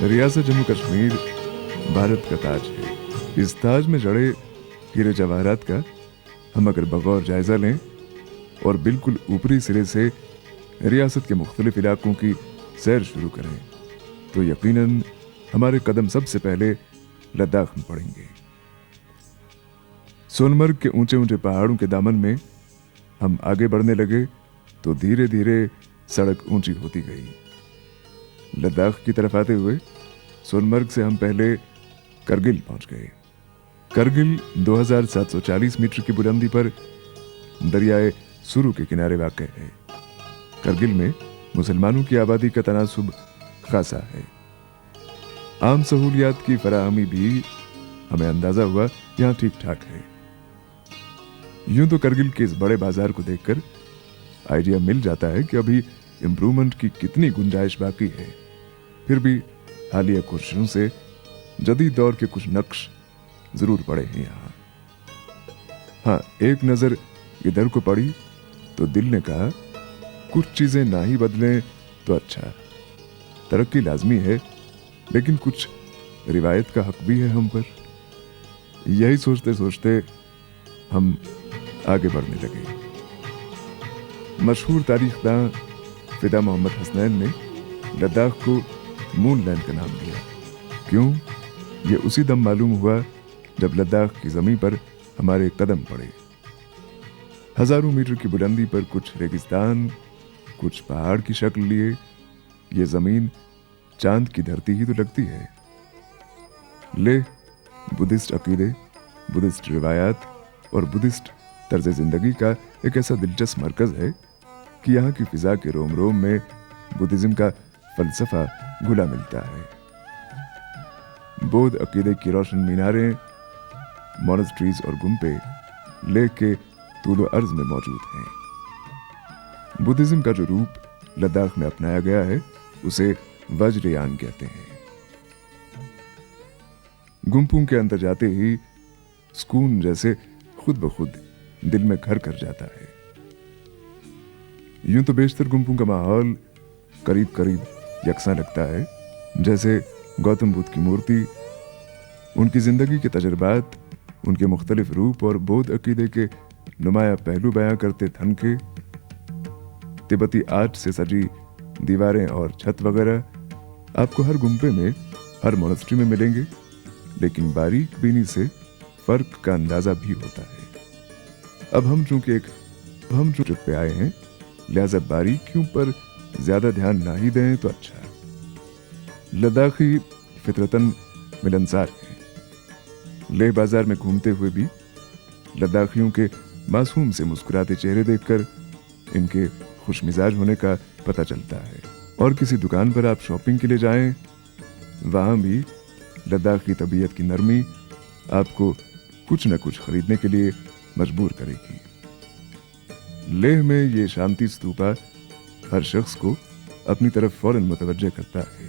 रियासत जम्मू कश्मीर भारत का ताज है। इस ताज में जड़े हीरे जवाहरात का हम अगर बगौर जायजा लें और बिल्कुल ऊपरी सिरे से रियासत के मुख्तलिफ इलाकों की सैर शुरू करें तो यकीनन हमारे कदम सबसे पहले लद्दाख में पड़ेंगे। सोनमर्ग के ऊंचे ऊंचे पहाड़ों के दामन में हम आगे बढ़ने लगे तो धीरे धीरे सड़क ऊंची होती गई। लद्दाख की तरफ आते हुए सोनमर्ग से हम पहले करगिल पहुंच गए। करगिल 2740 मीटर की बुलंदी पर दरियाए सुरु के किनारे वाक़ है। करगिल में मुसलमानों की आबादी का तनासुब खासा है। आम सहूलियात की फराहमी भी हमें अंदाजा हुआ यहाँ ठीक ठाक है। यूं तो करगिल के इस बड़े बाजार को देखकर आइडिया मिल जाता है कि अभी इम्प्रूवमेंट की कितनी गुंजाइश बाकी है। फिर भी हालिया कोशिशों से जदीद दौर के कुछ नक्श जरूर पड़े हैं यहाँ। हाँ, एक नजर इधर को पड़ी तो दिल ने कहा कुछ चीजें ना ही बदलें तो अच्छा। तरक्की लाजमी है लेकिन कुछ रिवायत का हक भी है हम पर। यही सोचते सोचते हम आगे बढ़ने लगे। मशहूर तारीखदां फिदा मोहम्मद हसनैन ने लद्दाख को मून लैंड का नाम दिया। क्यों? ये उसी दम मालूम हुआ जब लद्दाख की जमीन पर हमारे कदम पड़े। हजारों मीटर की बुलंदी पर कुछ रेगिस्तान, कुछ पहाड़ की शक्ल लिए ये जमीन चांद की धरती ही तो लगती है। ले बुद्धिस्ट अकीदे, बुद्धिस्ट रिवायात और बुद्धिस्ट तर्ज जिंदगी का एक ऐसा दिलचस्प मरकज है कि यहाँ की फिजा के रोम रोम में बुद्धिज्म का फलसफा घुला मिलता है। बौद्ध अकीदे की रोशन मीनारें, मॉनेस्ट्रीज और गुम्पे लेक के तूलो अर्ज में मौजूद हैं। बुद्धिज्म का जो रूप लद्दाख में अपनाया गया है उसे वज्रयान कहते हैं। गुम्पों के अंदर जाते ही सुकून जैसे खुद ब खुद दिल में घर कर जाता है। यूं तो बेशतर गुम्पों का माहौल करीब करीब यकसा लगता है, जैसे गौतम बुद्ध की मूर्ति, उनकी जिंदगी के तजर्बात, उनके मुख्तलिफ रूप और बौद्ध अकीदे के नुमाया पहलू बयां करते थनके, तिब्बती आर्ट से सजी दीवारें और छत वगैरह आपको हर गुम्पे में, हर मोनेस्ट्री में मिलेंगे। लेकिन बारीक बीनी से फर्क का अंदाजा भी होता है। अब हम चूंकि हम जो ट्रिप पे आए हैं लिहाजा बारीकियों पर ज्यादा ध्यान ना ही दें तो अच्छा। लद्दाखी फितरतन मिलनसार हैं। लेह बाजार में घूमते हुए भी लद्दाखियों के मासूम से मुस्कुराते चेहरे देखकर इनके खुशमिजाज होने का पता चलता है। और किसी दुकान पर आप शॉपिंग के लिए जाएं, वहां भी लद्दाखी तबीयत की नरमी आपको कुछ न कुछ खरीदने के लिए मजबूर करेगी। लेह में ये शांति स्तूपा हर शख्स को अपनी तरफ फौरन मुतवज्जे करता है।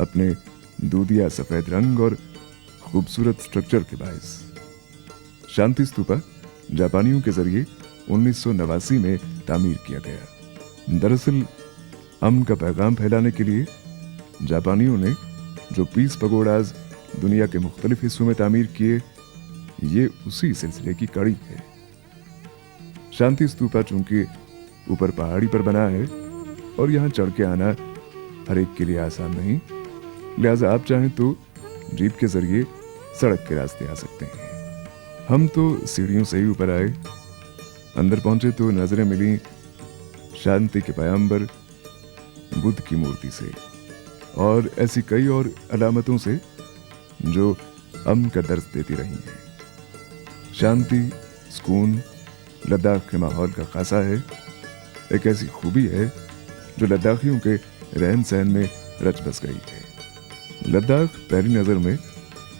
अपने दूधिया सफेद रंग और खूबसूरत स्ट्रक्चर के बायस शांति स्तूपा जापानियों के जरिए 1989 में तामीर किया गया। दरअसल अमन का पैगाम फैलाने के लिए जापानियों ने जो पीस पगोड़ाज दुनिया के मुख्तलिफ हिस्सों में तामीर किए, ये उसी सिलसिले की कड़ी है। शांति स्तूपा चूंकि ऊपर पहाड़ी पर बना है और यहाँ चढ़ के आना हर एक के लिए आसान नहीं, लिहाजा आप चाहें तो जीप के जरिए सड़क के रास्ते आ सकते हैं। हम तो सीढ़ियों से ही ऊपर आए। अंदर पहुंचे तो नजरें मिली शांति के पैगंबर बुद्ध की मूर्ति से और ऐसी कई और अलामतों से जो अमन का दर्ज देती रही हैं। शांति, सुकून लद्दाख के माहौल का खासा है। एक ऐसी खूबी है जो लद्दाखियों के रहन सहन में रच बस गई है। लद्दाख पहली नज़र में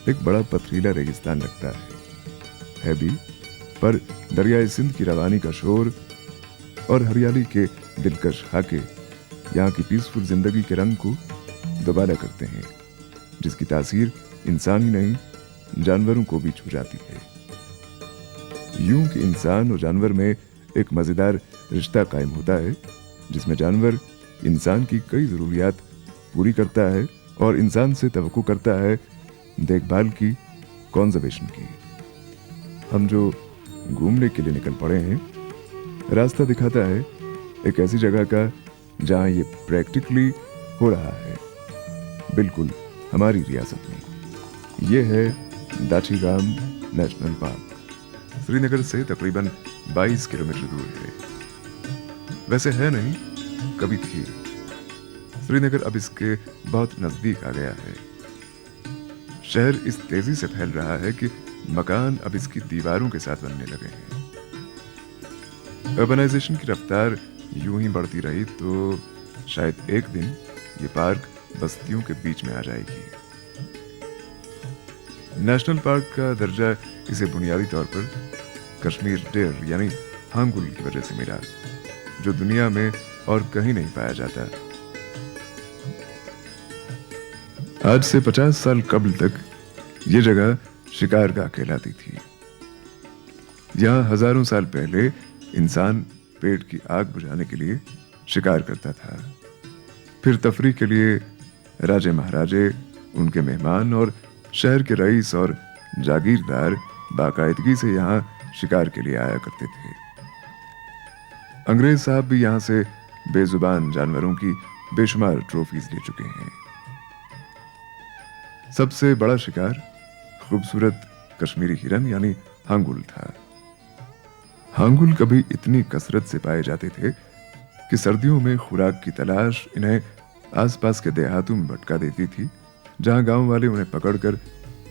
एक बड़ा पथरीला रेगिस्तान लगता है भी, पर दरियाए सिंध की रवानी का शोर और हरियाली के दिलकश खाके यहाँ की पीसफुल जिंदगी के रंग को दोबारा करते हैं, जिसकी तासीर इंसान ही नहीं जानवरों को भी छू जाती है। यूं कि इंसान और जानवर में एक मज़ेदार रिश्ता कायम होता है, जिसमें जानवर इंसान की कई ज़रूरियात पूरी करता है और इंसान से तवक्को करता है देखभाल की, कंजर्वेशन की। हम जो घूमने के लिए निकल पड़े हैं, रास्ता दिखाता है एक ऐसी जगह का जहां ये प्रैक्टिकली हो रहा है, बिल्कुल हमारी रियासत में। ये है दाचीगाम नेशनल पार्क। श्रीनगर से तकरीबन 22 किलोमीटर दूर है। वैसे है नहीं, कभी थी। श्रीनगर अब इसके बहुत नजदीक आ गया है। शहर इस तेजी से फैल रहा है कि मकान अब इसकी दीवारों के साथ बनने लगे हैं। अर्बनाइजेशन की रफ्तार यूं ही बढ़ती रही तो शायद एक दिन ये पार्क बस्तियों के बीच में आ जाएगी। नेशनल पार्क का दर्जा इसे बुनियादी तौर पर कश्मीर डेयर यानी हांगुल की वजह से मिला, जो दुनिया में और कहीं नहीं पाया जाता। आज से 50 साल कबल तक ये जगह शिकारगाह कहलाती थी। यहाँ हजारों साल पहले इंसान पेट की आग बुझाने के लिए शिकार करता था। फिर तफरीह के लिए राजे महाराजे, उनके मेहमान और शहर के रईस और जागीरदार बाकायदगी से यहाँ शिकार के लिए आया करते थे। अंग्रेज साहब भी यहाँ से बेजुबान जानवरों की बेशुमार ट्रॉफीज ले चुके हैं। सबसे बड़ा शिकार खूबसूरत कश्मीरी हिरन यानी हांगुल था। हांगुल कभी इतनी कसरत से पाए जाते थे कि सर्दियों में खुराक की तलाश इन्हें आसपास के देहातों में भटका देती थी, जहां गांव वाले उन्हें पकड़कर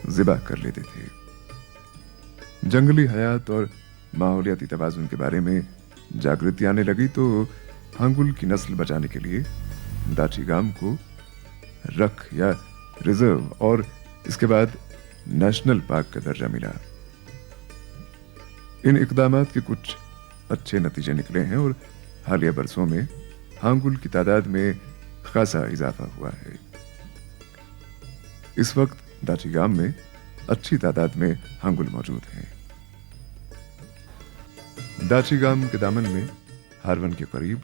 ज़िबा कर लेते थे। जंगली हयात और माहौलियाती तवाज़ुन के बारे में जागृति आने लगी तो हांगुल की नस्ल बचाने के लिए दाचीगाम को रख या रिजर्व और इसके बाद नेशनल पार्क का दर्जा मिला। इन इकदामात के कुछ अच्छे नतीजे निकले हैं और हालिया बरसों में हांगुल की तादाद में खासा इजाफा हुआ है। इस वक्त दाचीगाम में अच्छी तादाद में हांगुल मौजूद हैं। दाचीगाम के दामन में हारवन के करीब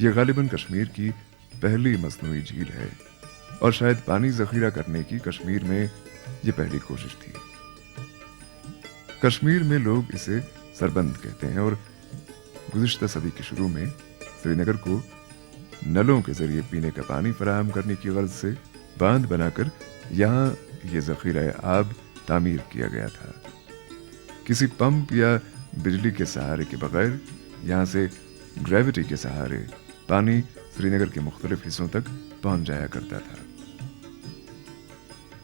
यह गालिबन कश्मीर की पहली मसनूई झील है और शायद पानी जखीरा करने की कश्मीर में यह पहली कोशिश थी। कश्मीर में लोग इसे सरबंद कहते हैं और गुज़िश्ता सदी के शुरू में श्रीनगर को नलों के जरिए पीने का पानी फराहम करने की गर्ज से बांध बनाकर यहाँ ये ज़ख़ीरा आब तामीर किया गया था। किसी पंप या बिजली के सहारे के बगैर यहाँ से ग्रेविटी के सहारे पानी श्रीनगर के मुख्तलिफ हिस्सों तक पहुँच जाया करता था।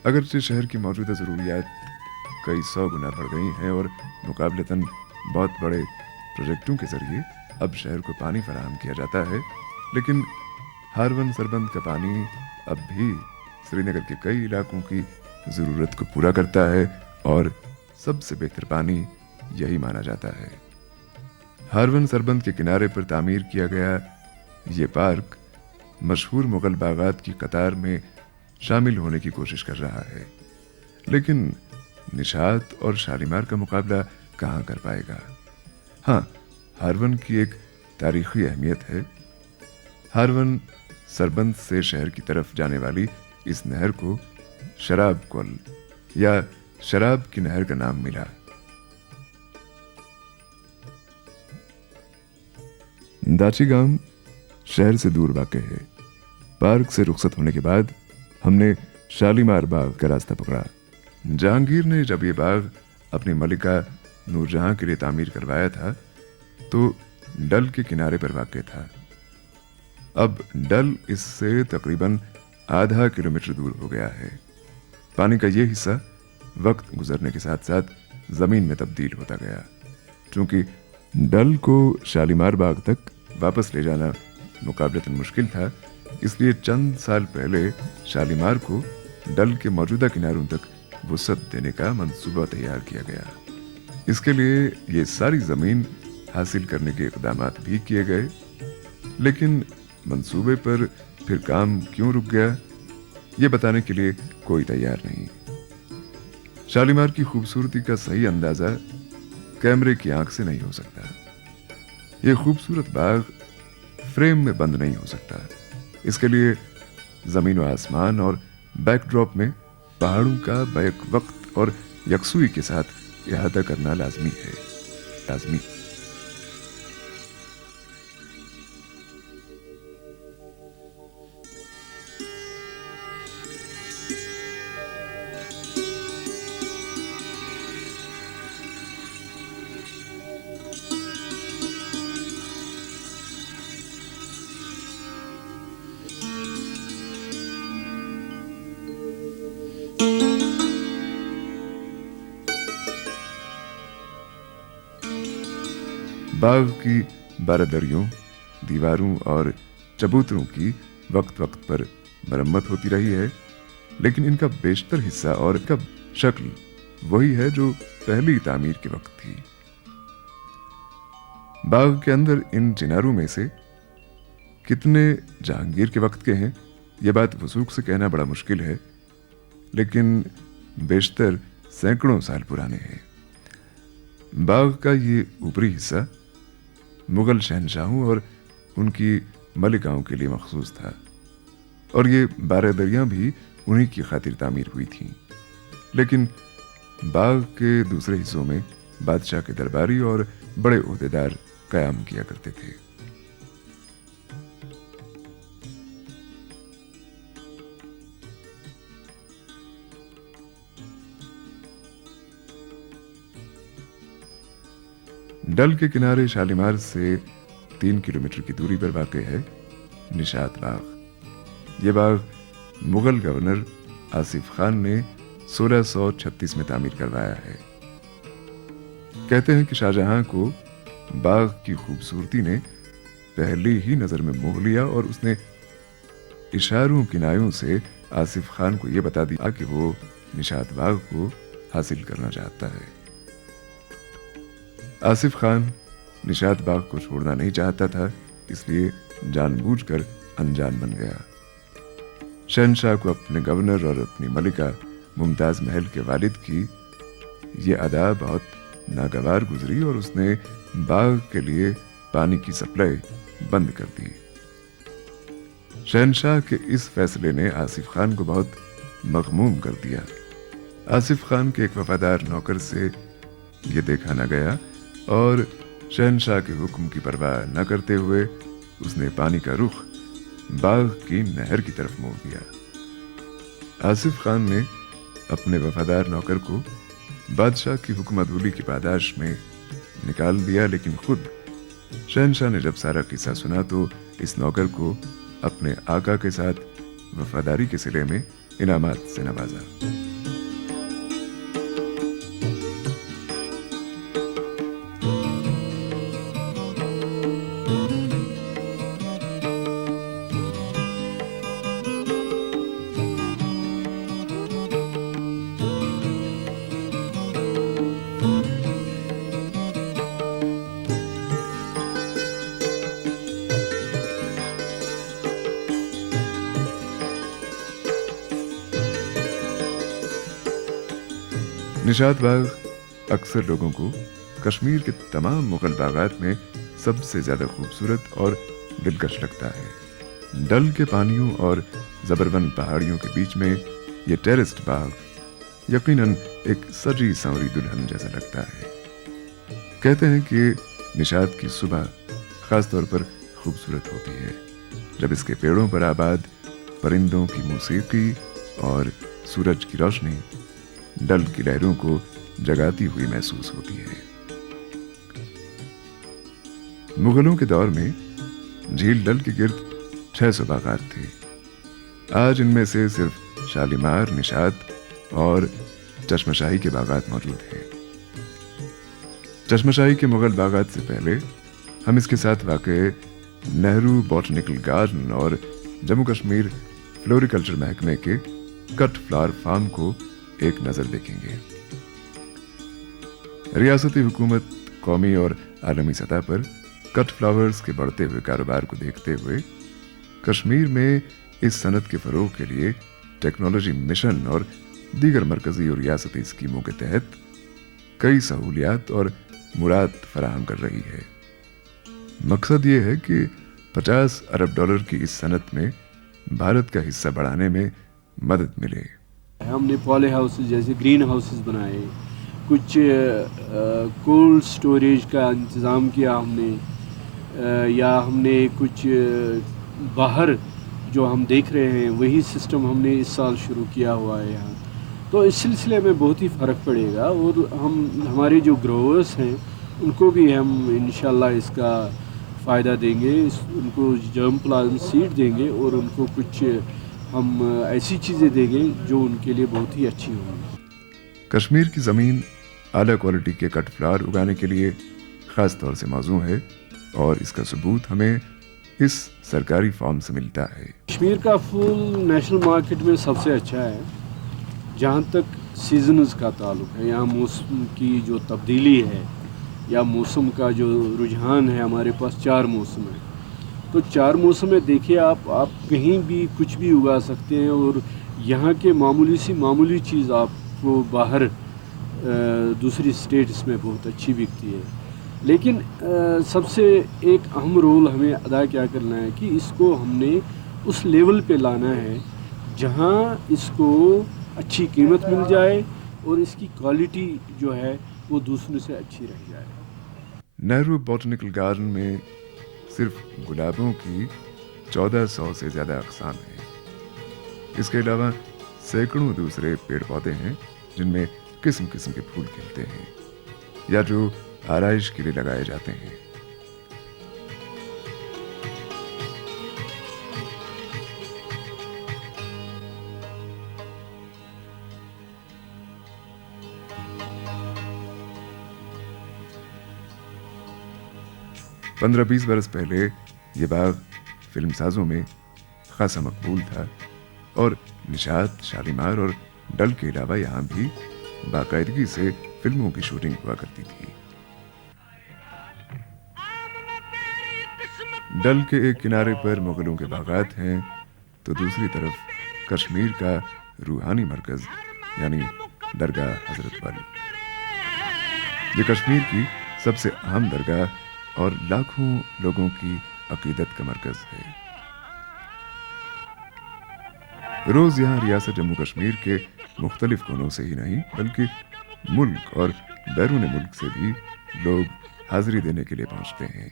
अगरचे शहर की मौजूदा ज़रूरियात कई 100 गुना बढ़ गई हैं और मुकाबलतन बहुत बड़े प्रोजेक्टों के जरिए अब शहर को पानी फराहम किया जाता है, लेकिन हारवन सरबंद का पानी अब भी श्रीनगर के कई इलाकों की ज़रूरत को पूरा करता है और सबसे बेहतर पानी यही माना जाता है। हारवन सरबंद के किनारे पर तामीर किया गया ये पार्क मशहूर मुगल बागात की कतार में शामिल होने की कोशिश कर रहा है, लेकिन निशात और शालीमार का मुकाबला कहाँ कर पाएगा। हाँ, हारवन की एक तारीखी अहमियत है। हारवन सरबंद से शहर की तरफ जाने वाली इस नहर को शराब कुल या शराब की नहर का नाम मिला। दाचीगाम शहर से दूर वाक़ है। पार्क से रुखसत होने के बाद हमने शालीमार बाग का रास्ता पकड़ा। जहांगीर ने जब ये बाग अपनी मलिका नूरजहां के लिए तामीर करवाया था तो डल के किनारे पर वाक़ था। अब डल इससे तकरीबन आधा किलोमीटर दूर हो गया है। पानी का ये हिस्सा वक्त गुजरने के साथ साथ ज़मीन में तब्दील होता गया। चूंकि डल को शालीमार बाग तक वापस ले जाना मुकाबलतन मुश्किल था, इसलिए चंद साल पहले शालीमार को डल के मौजूदा किनारों तक वुसअत देने का मंसूबा तैयार किया गया। इसके लिए ये सारी ज़मीन हासिल करने के इक़दामात भी किए गए, लेकिन मंसूबे पर फिर काम क्यों रुक गया, ये बताने के लिए कोई तैयार नहीं। शालीमार की खूबसूरती का सही अंदाज़ा कैमरे की आंख से नहीं हो सकता। ये खूबसूरत बाग फ्रेम में बंद नहीं हो सकता। इसके लिए ज़मीन व आसमान और बैकड्रॉप में पहाड़ों का बैक वक्त और यकसुई के साथ इहाता करना लाजमी है। लाजमी। बाग की बारादरियों, दीवारों और चबूतरों की वक्त वक्त पर मरम्मत होती रही है, लेकिन इनका बेशतर हिस्सा और इनका शक्ल वही है जो पहली तामीर के वक्त थी। बाग के अंदर इन चिनारों में से कितने जहांगीर के वक्त के हैं, यह बात वसूख से कहना बड़ा मुश्किल है, लेकिन बेशतर सैकड़ों साल पुराने हैं। बाग का ये ऊपरी हिस्सा मुगल शहनशाहों और उनकी मलिकाओं के लिए मखसूस था, और ये बारादरियां भी उन्हीं की खातिर तामीर हुई थीं। लेकिन बाग के दूसरे हिस्सों में बादशाह के दरबारी और बड़े ओहदेदार कयाम किया करते थे। डल के किनारे शालीमार से 3 किलोमीटर की दूरी पर वाक़ है निशात बाग। ये बाग मुगल गवर्नर आसिफ खान ने 1636 में तामीर करवाया है। कहते हैं कि शाहजहां को बाग की खूबसूरती ने पहली ही नज़र में मोह लिया और उसने इशारों किनायों से आसिफ खान को यह बता दिया कि वो निशात बाग को हासिल करना चाहता है। आसिफ खान निशात बाग को छोड़ना नहीं चाहता था, इसलिए जानबूझकर अनजान बन गया। शहनशाह को अपने गवर्नर और अपनी मलिका मुमताज महल के वालिद की ये अदा बहुत नागवार गुजरी और उसने बाग के लिए पानी की सप्लाई बंद कर दी। शहनशाह के इस फैसले ने आसिफ खान को बहुत मगमूम कर दिया। आसिफ खान के एक वफादार नौकर से ये देखा न गया और शहनशाह के हुक्म की परवाह न करते हुए उसने पानी का रुख बाग की नहर की तरफ मोड़ दिया। आसिफ खान ने अपने वफादार नौकर को बादशाह की हुक्म अदूली की पादाश में निकाल दिया, लेकिन खुद शहनशाह ने जब सारा किस्सा सुना तो इस नौकर को अपने आका के साथ वफादारी के सिले में इनामात से नवाजा। निशात बाग अक्सर लोगों को कश्मीर के तमाम मुगल बागात में सबसे ज्यादा खूबसूरत और दिलकश लगता है। डल के पानियों और जबरवन पहाड़ियों के बीच में ये टेरेस्ड बाग यकीनन एक सजी सांवरी दुल्हन जैसा लगता है। कहते हैं कि निशात की सुबह खासतौर पर खूबसूरत होती है, जब इसके पेड़ों पर आबाद परिंदों की मौसीकी और सूरज की रोशनी डल की लहरों को जगाती हुई महसूस होती है। मुगलों के दौर में झील डल के गिर्द 600 बागात थी। आज इनमें से सिर्फ शालीमार, निशात और चश्मशाही के बागात मौजूद हैं। चश्मशाही के मुगल बागात से पहले हम इसके साथ वाक़े नेहरू बॉटनिकल गार्डन और जम्मू कश्मीर फ्लोरिकल्चर महकमे के कट फ्लावर फार्म को एक नज़र देखेंगे। रियासती हुकूमत कौमी और आलमी सतह पर कट फ्लावर्स के बढ़ते हुए कारोबार को देखते हुए कश्मीर में इस सनत के फ़रोग़ के लिए टेक्नोलॉजी मिशन और दीगर मरकज़ी और रियासती स्कीमों के तहत कई सहूलियात और मुराद फराहम कर रही है। मकसद ये है कि 50 अरब डॉलर की इस सनत में भारत का हिस्सा बढ़ाने में मदद मिले। हमने पॉली हाउसेस जैसे ग्रीन हाउसेस बनाए, कुछ कोल्ड स्टोरेज का इंतज़ाम किया हमने, या हमने कुछ बाहर जो हम देख रहे हैं वही सिस्टम हमने इस साल शुरू किया हुआ है यहाँ। तो इस सिलसिले में बहुत ही फ़र्क पड़ेगा और हम हमारे जो ग्रोवर्स हैं उनको भी हम इंशाल्लाह इसका फ़ायदा देंगे, उनको जर्म प्लांट सीड देंगे और उनको कुछ हम ऐसी चीज़ें देंगे जो उनके लिए बहुत ही अच्छी होंगी। कश्मीर की ज़मीन आला क्वालिटी के कट फ्लावर उगाने के लिए ख़ास तौर से मौजूद है और इसका सबूत हमें इस सरकारी फॉर्म से मिलता है। कश्मीर का फूल नेशनल मार्केट में सबसे अच्छा है। जहाँ तक सीजन्स का ताल्लुक है, यहाँ मौसम की जो तब्दीली है या मौसम का जो रुझान है, हमारे पास 4 मौसम है। तो 4 मौसम में देखिए आप कहीं भी कुछ भी उगा सकते हैं और यहाँ के मामूली चीज़ आपको बाहर दूसरी स्टेट्स में बहुत अच्छी बिकती है। लेकिन सबसे एक अहम रोल हमें अदा क्या करना है कि इसको हमने उस लेवल पे लाना है जहाँ इसको अच्छी कीमत मिल जाए और इसकी क्वालिटी जो है वो दूसरों से अच्छी रह जाए। नेहरू बॉटनिकल गार्डन में सिर्फ गुलाबों की 1400 से ज़्यादा अक़साम हैं। इसके अलावा सैकड़ों दूसरे पेड़ पौधे हैं जिनमें किस्म किस्म के फूल खिलते हैं या जो आराइश के लिए लगाए जाते हैं। पंद्रह 20 बरस पहले ये बाग फिल्मसाजों में खासा मकबूल था और निशात, शालीमार और डल के अलावा यहाँ भी बाकायदगी से फिल्मों की शूटिंग हुआ करती थी। डल के एक किनारे पर मुगलों के बागात हैं तो दूसरी तरफ कश्मीर का रूहानी मरकज यानी दरगाह हजरत बल। ये कश्मीर की सबसे अहम दरगाह और लाखों लोगों की अकीदत का मरकज है। रोज यहाँ रियासत जम्मू कश्मीर के मुख्तलिफ कोनों से ही नहीं बल्कि मुल्क और बैरून मुल्क से भी लोग हाजिरी देने के लिए पहुंचते हैं।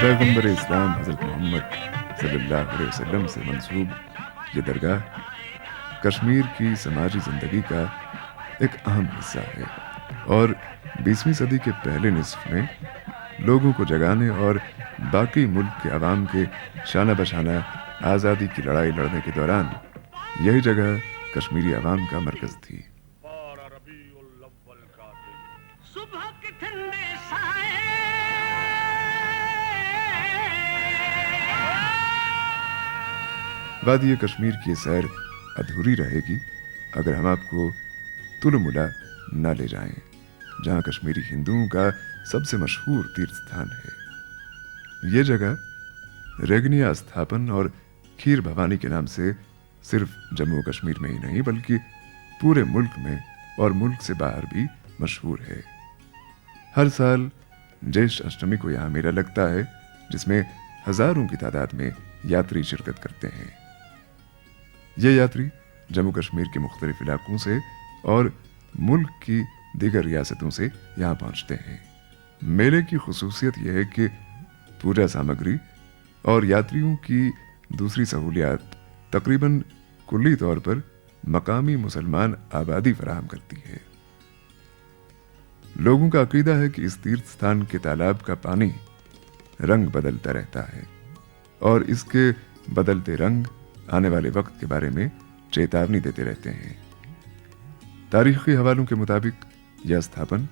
पैगंबर इस्लाम हज़रत मोहम्मद सल्लल्लाहु अलैहि वसल्लम से मंसूब ये दरगाह कश्मीर की समाजी ज़िंदगी का एक अहम हिस्सा है और 20वीं सदी के पहले निस्फ में लोगों को जगाने और बाकी मुल्क के अवाम के शाना बशाना आज़ादी की लड़ाई लड़ने के दौरान यही जगह कश्मीरी अवाम का मरकज़ थी। वादी कश्मीर की सैर अधूरी रहेगी अगर हम आपको तुलमुला न ले जाएं, जहां कश्मीरी हिंदुओं का सबसे मशहूर तीर्थ स्थान है। ये जगह रेगनिया स्थापन और खीर भवानी के नाम से सिर्फ जम्मू कश्मीर में ही नहीं बल्कि पूरे मुल्क में और मुल्क से बाहर भी मशहूर है। हर साल ज्येष्ठ अष्टमी को यहाँ मेला लगता है, जिसमें हजारों की तादाद में यात्री शिरकत करते हैं। ये यात्री जम्मू कश्मीर के मुख्तलिफ इलाकों से और मुल्क की दीगर रियासतों से यहाँ पहुँचते हैं। मेले की खुसूसियत यह है कि पूजा सामग्री और यात्रियों की दूसरी सहूलियात तकरीबन कुल्ली तौर पर मकामी मुसलमान आबादी फराहम करती है। लोगों का अकीदा है कि इस तीर्थ स्थान के तालाब का पानी रंग बदलता रहता है और इसके बदलते रंग आने वाले वक्त के बारे में चेतावनी देते रहते हैं। तारीखी हवालों के मुताबिक यह स्थापन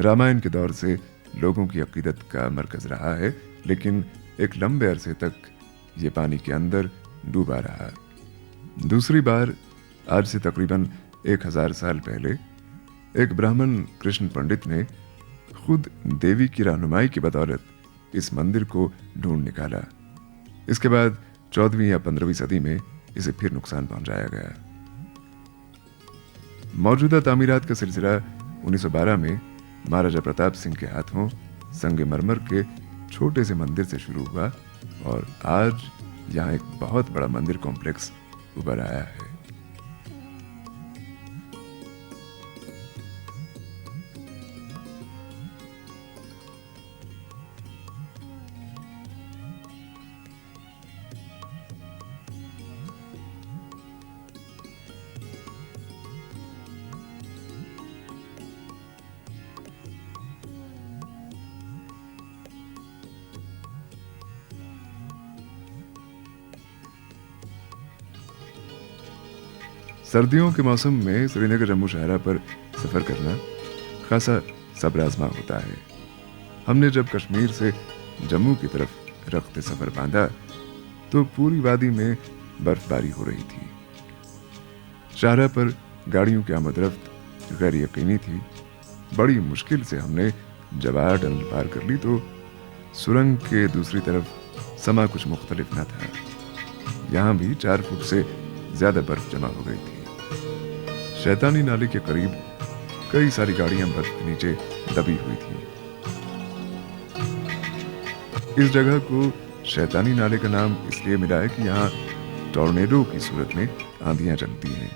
रामायण के दौर से लोगों की अकीदत का मरकज रहा है, लेकिन एक लंबे अरसे तक ये पानी के अंदर डूबा रहा। दूसरी बार आज से तकरीबन 1000 साल पहले एक ब्राह्मण कृष्ण पंडित ने खुद देवी की रहनुमाई की बदौलत इस मंदिर को ढूंढ निकाला। इसके बाद 14वीं या 15वीं सदी में इसे फिर नुकसान पहुंचाया गया। मौजूदा तामीरात का सिलसिला 1912 में महाराजा प्रताप सिंह के हाथों संगमरमर के छोटे से मंदिर से शुरू हुआ और आज यहाँ एक बहुत बड़ा मंदिर कॉम्प्लेक्स उभर आया है। सर्दियों के मौसम में श्रीनगर जम्मू शहरा पर सफ़र करना खासा सब्र आज़मा होता है। हमने जब कश्मीर से जम्मू की तरफ रफ्ते सफ़र बांधा तो पूरी वादी में बर्फबारी हो रही थी। शाहरा पर गाड़ियों की आमदरफ्त गैर यकीनी थी। बड़ी मुश्किल से हमने जवाहर टनल पार कर ली तो सुरंग के दूसरी तरफ समा कुछ मुख्तलिफ न था। यहाँ भी 4 फुट से ज्यादा बर्फ जमा हो गई थी। शैतानी नाले के करीब कई सारी गाड़ियां बर्फ के नीचे दबी हुई थी। इस जगह को शैतानी नाले का नाम इसलिए मिला है कि यहाँ टॉर्नेडो की सूरत में आंधियां चलती हैं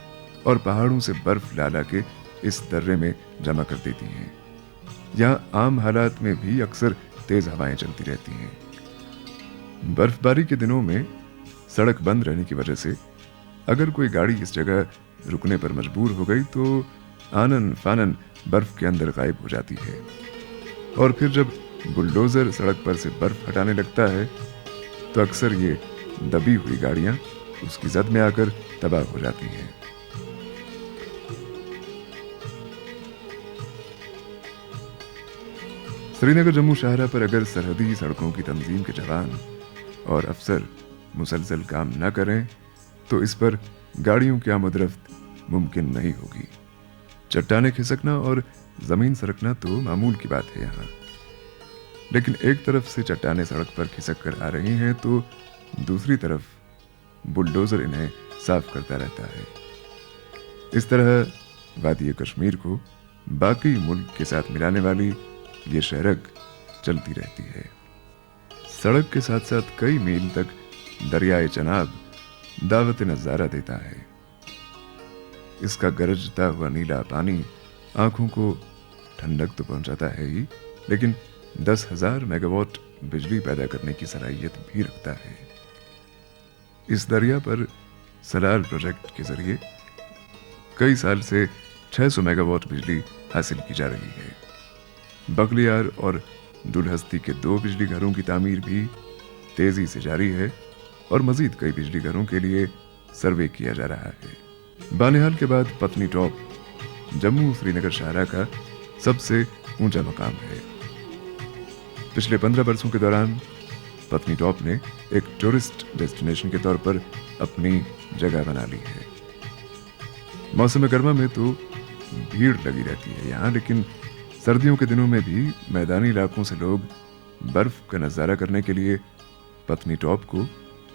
और पहाड़ों से बर्फ ला ला के इस दर्रे में जमा कर देती हैं। यहाँ आम हालात में भी अक्सर तेज हवाएं चलती रहती हैं। बर्फबारी के दिनों में सड़क बंद रहने की वजह से अगर कोई गाड़ी इस जगह रुकने पर मजबूर हो गई तो आनन फानन बर्फ के अंदर गायब हो जाती है और फिर जब बुलडोजर सड़क पर से बर्फ हटाने लगता है तो अक्सर ये दबी हुई गाड़ियां उसकी जद में आकर तबाह हो जाती हैं। श्रीनगर जम्मू शाहरा पर अगर सरहदी सड़कों की तंजीम के जवान और अफसर मुसलसल काम न करें तो इस पर गाड़ियों की आमदरफ्त मुमकिन नहीं होगी। चट्टाने खिसकना और जमीन सरकना तो मामूल की बात है यहाँ, लेकिन एक तरफ से चट्टाने सड़क पर खिसक कर आ रही हैं तो दूसरी तरफ बुलडोजर इन्हें साफ करता रहता है। इस तरह वादी कश्मीर को बाकी मुल्क के साथ मिलाने वाली ये सड़क चलती रहती है। सड़क के साथ साथ कई मील तक दरियाए चनाब दावत नजारा देता है। इसका गरजता हुआ नीला पानी आंखों को ठंडक तो पहुंचाता है ही, लेकिन 10,000 मेगावाट बिजली पैदा करने की सलाहियत भी रखता है। इस दरिया पर सलाल प्रोजेक्ट के जरिए कई साल से 600 मेगावाट बिजली हासिल की जा रही है। बगलियार और दुलहस्ती के 2 बिजली घरों की तामीर भी तेजी से जारी है और मजीद कई बिजली घरों के लिए सर्वे किया जा रहा है। बानिहाल के बाद पत्नी टॉप जम्मू श्रीनगर शाहरा का सबसे ऊंचा मकाम है। पिछले 15 वर्षों के दौरान पत्नी टॉप ने एक टूरिस्ट डेस्टिनेशन के तौर पर अपनी जगह बना ली है। मौसम गर्मा में तो भीड़ लगी रहती है यहाँ, लेकिन सर्दियों के दिनों में भी मैदानी इलाकों से लोग बर्फ का नज़ारा करने के लिए पत्नी टॉप को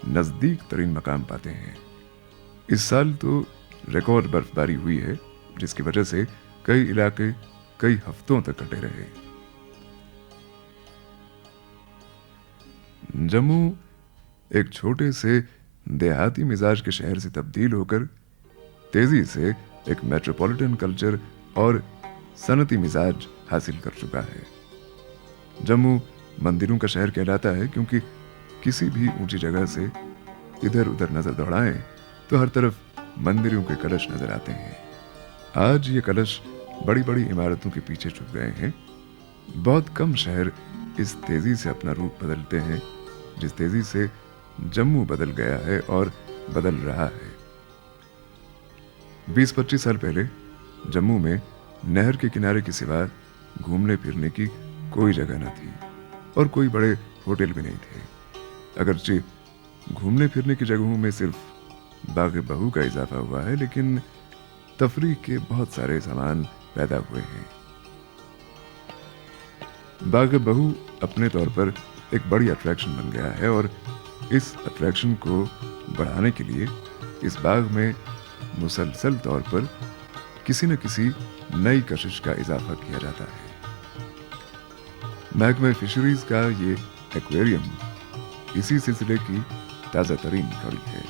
नज़दीक तरीन मकाम पाते हैं। इस साल तो रिकॉर्ड बर्फबारी हुई है, जिसकी वजह से कई इलाके कई हफ्तों तक कटे रहे। जम्मू एक छोटे से देहाती मिजाज के शहर से तब्दील होकर तेजी से एक मेट्रोपॉलिटन कल्चर और सनती मिजाज हासिल कर चुका है। जम्मू मंदिरों का शहर कहलाता है क्योंकि किसी भी ऊंची जगह से इधर उधर नजर दौड़ाएं तो हर तरफ मंदिरों के कलश नजर आते हैं। आज ये कलश बड़ी बड़ी इमारतों के पीछे छुप गए हैं। बहुत कम शहर इस तेजी से अपना रूप बदलते हैं जिस तेजी से जम्मू बदल गया है और बदल रहा है। 20-25 साल पहले जम्मू में नहर के किनारे के सिवा घूमने फिरने की कोई जगह न थी और कोई बड़े होटल भी नहीं थे। अगरचे घूमने फिरने की जगहों में सिर्फ बाग बहू का इजाफा हुआ है, लेकिन तफरीह के बहुत सारे सामान पैदा हुए हैं। बाग बहू अपने तौर पर एक बड़ी अट्रैक्शन बन गया है और इस अट्रैक्शन को बढ़ाने के लिए इस बाग में मुसलसल तौर पर किसी न किसी नई कशिश का इजाफा किया जाता है। महकमा फिशरीज का ये एक्वेरियम इसी सिलसिले की ताज़ा तरीन कड़ी है।